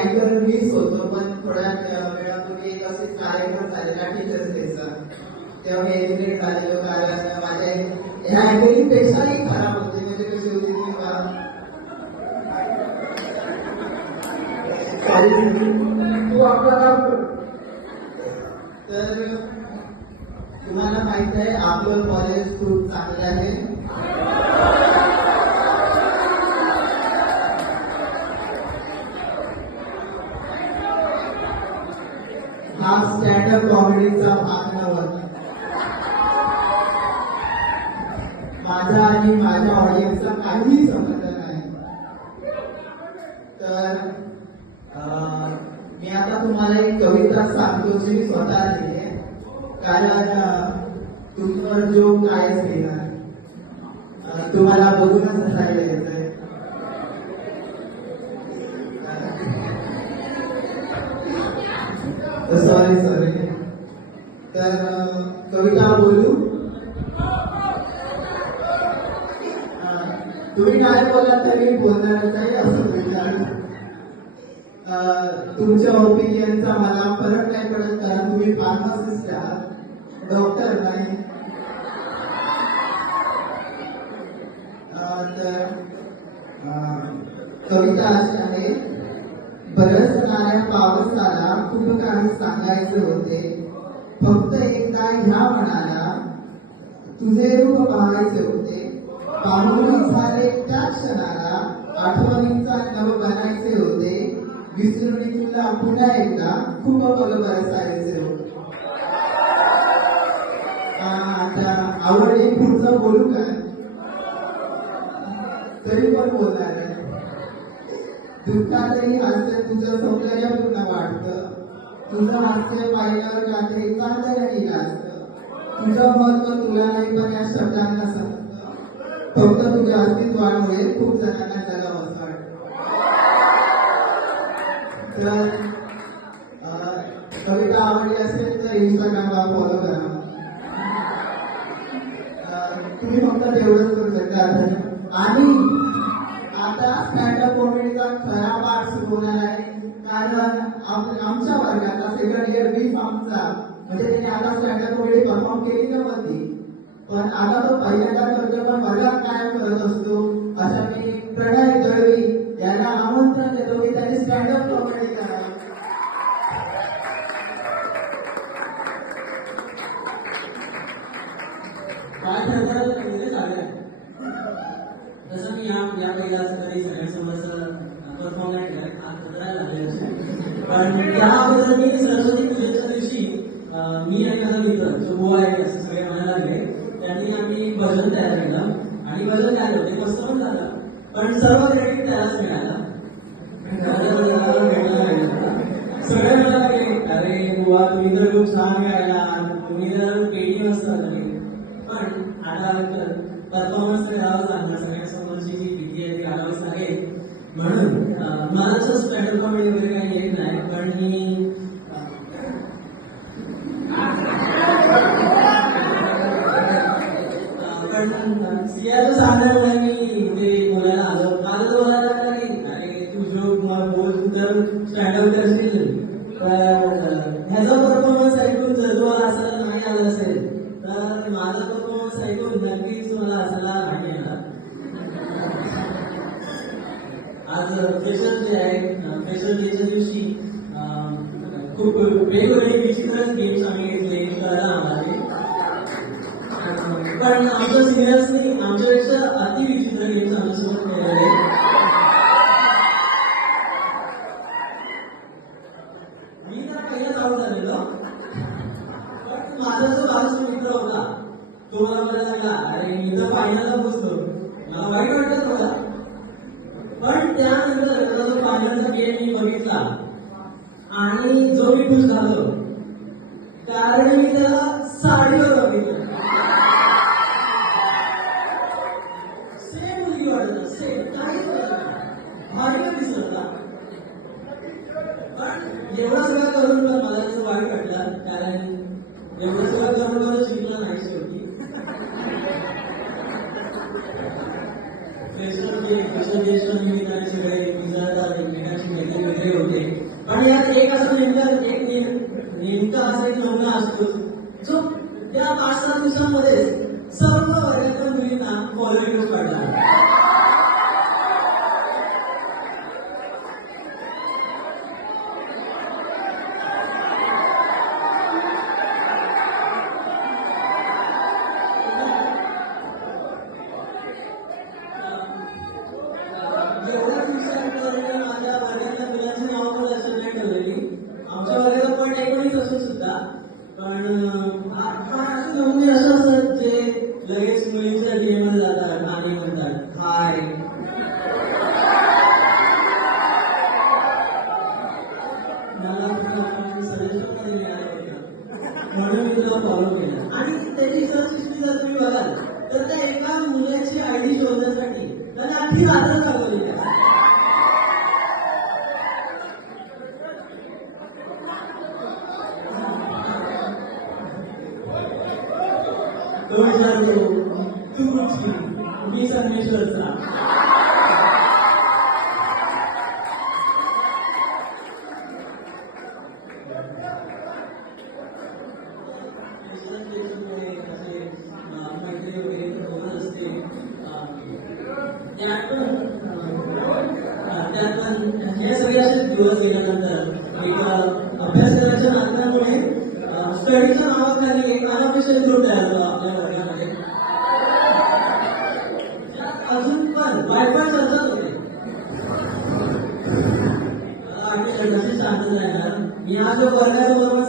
अँकर मीच होतो, पण थोड्या वेळापूर्वी एक असेच कार्यक्रम झालेला टीचर्स डेचा, तेव्हा मी एज्युकेट झालेलो. कारण माझ्या ह्या अँकरिंग पेक्षाही खराब होते. म्हणजे कशी होती की तू आपल्याला तर तुम्हाला माहित आहे आपलं कॉलेज खूप चांगलं आहे. हा स्टँडअप कॉमेडीचा भाग नव्हता. माझा आणि माझ्या ऑडियन्सचा काहीही संबंध नाही. तर मी आता तुम्हाला एक कविता सांगतो जी मी स्वतः लिहिली आहे. कारण तुमच्यावर जो कायच लिहिणार तुम्हाला बघूनच हसायला येतंय. सॉरी. तर कविता बोलू. तुम्ही काय बोलला तरी बोलणार काही असं विचार. तुमच्या ओपिनियनचा मला फरक नाही पडत, कारण तुम्ही फार्मासिस्ट आहात, डॉक्टर नाही. तर कविता अशी आहे. बरसणाऱ्या पावसाला खूप काही सांगायचे होते, फक्त एकदा ह्या म्हणाला तुझे रूप पाहायचे होते. पाहुणी झाले त्या क्षणाला आठवणींचा नव बनायचे होते. विसरुनी तुला पुन्हा एकदा खूप पल बरसायचे होते. आता आवडली पुढचं बोलू काय? तरी पण बोलणार आहे. दुःखातही हास्य तुझं सौंदर्यपूर्ण वाटतं. तुझं हास्य पाहिल्यावर रात्री चांदण्याने गाजतं. तुझं महत्व तुला नाही पण या शब्दांना समजतं. फक्त तुझ्या अस्तित्वामुळे खूप जणांना जगावं असं वाटतं. तर कविता आवडली असेल तर इंस्टाग्रामला फॉलो करा. तुम्ही फक्त तेवढंच करू शकता. आणि आता स्टँडअप कॉमेडीचा खरा पाठ शिकवणार आहे. कारण आमच्या वर्गाचा सेकंड इयर बी फॉर्मचा म्हणजे त्याने आता स्टँडअप कॉमेडी परफॉर्म केली नव्हती, पण आता तो पहिल्यांदा करतो, पण वर्गात कायम करत असतो. अशा मी प्रणय दळवी यांना आमंत्रण देतो की त्यांनी स्टँडअप कॉमेडी करावी. जसं मी या पहिला कधी सगळ्यांसमोर परफॉर्म नाही केलं, आज करायला लागले. पण त्याबद्दल मी सरस्वती पूजेच्या दिवशी मी आणि माझा मित्र जो गोवा आहे असं सगळे म्हणायला लागले. त्यांनी आम्ही भजन तयार केलं आणि भजन तयार होते, मस्त पण झालं. पण सर्व क्रेडिट त्यालाच मिळाला. सगळे म्हणायला लागले, अरे गोवा तुम्ही तर खूप छान गायला, तुम्ही तर पेटी मस्त झाली. पण आता परफॉर्मन्स करावंच लागणार. सगळ्यांसमोरची जी भीती आहे ती घालावीच लागेल. म्हणून मला असं स्टँडअप कॉमेडी वगैरे काही येत नाही, पण मी पण सियाचं सांगण्यामुळे मी ते बोलायला आलो. मला बोलायला लागला की अरे तू जोक मग बोल, तू तर स्टँडअप करशील. तर ह्याचा परफॉर्मन्स ऐकून जर तुम्हाला असं नाही आलं असेल तर माझा परफॉर्मन्स ऐकून नक्कीच मला असायला नाही येणार. आज फ्रेशर डे आहे. फ्रेशर डेच्या दिवशी खूप वेगवेगळे विचित्र गेम्स आम्ही घेतले करायला आम्हाला. पण आमच्या सिनियर्सनी आमच्यापेक्षा अति विचित्र गेम्स आमच्यासोबत खेळले. मी तर पहिलाच आऊट झालेलो, पण माझा जो बाजूचा मित्र होता तो मला म्हणायला लागला, अरे मी तर फायनलला पोचलो. मला वाईट वाटत होता, पण त्यानंतर जो फायनलचा गेम मी बघितला आणि जो मी खुश झालो कारण मी त्याला साडीवर बघितलं. सेम मुलगी वाटत, सेम काहीच भारी दिसत होता. पण एवढं सगळं करून पण मला त्याचं वाईट वाटलं, कारण एवढं सगळं करून पण शिकला नाही शेवटी. देशनिमित्ताने सगळे एकमेकांशी वेगळे वेगळे होते. दिवसांमध्ये सर्व वर्गाच्या मुलींना फॉलोइंग ग्रुप काढला. एवढ्या दिवसांपर्यंत माझ्या वर्गातल्या मुलांची नाव पण लक्षात नाही ठेवलेली. आमच्या वर्गाला पण 19 असून सुद्धा पण असे नमुने असं असतात जे लगेच मुलींच्या डीएम मध्ये जातात आणि म्हणतात हाय. मला सजेशन मध्ये मिळालं होतं म्हणून मी तुला फॉलो केलं. आणि त्याची सर्च हिस्ट्री जर तुम्ही बघाल तर त्या एका मुलाची आयडी शोधण्यासाठी त्याने अख्खी रात्र चालवली आहे. तो विचारतो तू कुठची, मी संगमेश्वरचा. मैत्री वगैरे होत असते. त्यात पण हे सगळे असे दिवस गेल्यानंतर एक अभ्यास करायच्या नात्यामुळे स्टडीच्या नावाखाली एक अनऑफिशियल ग्रुप तयार झाला आपल्या वर्गामध्ये. अजून पण वायफाय चालत होते. आम्ही जगाशी शांत राहणार. मी आज वर्गाच्या बरोबर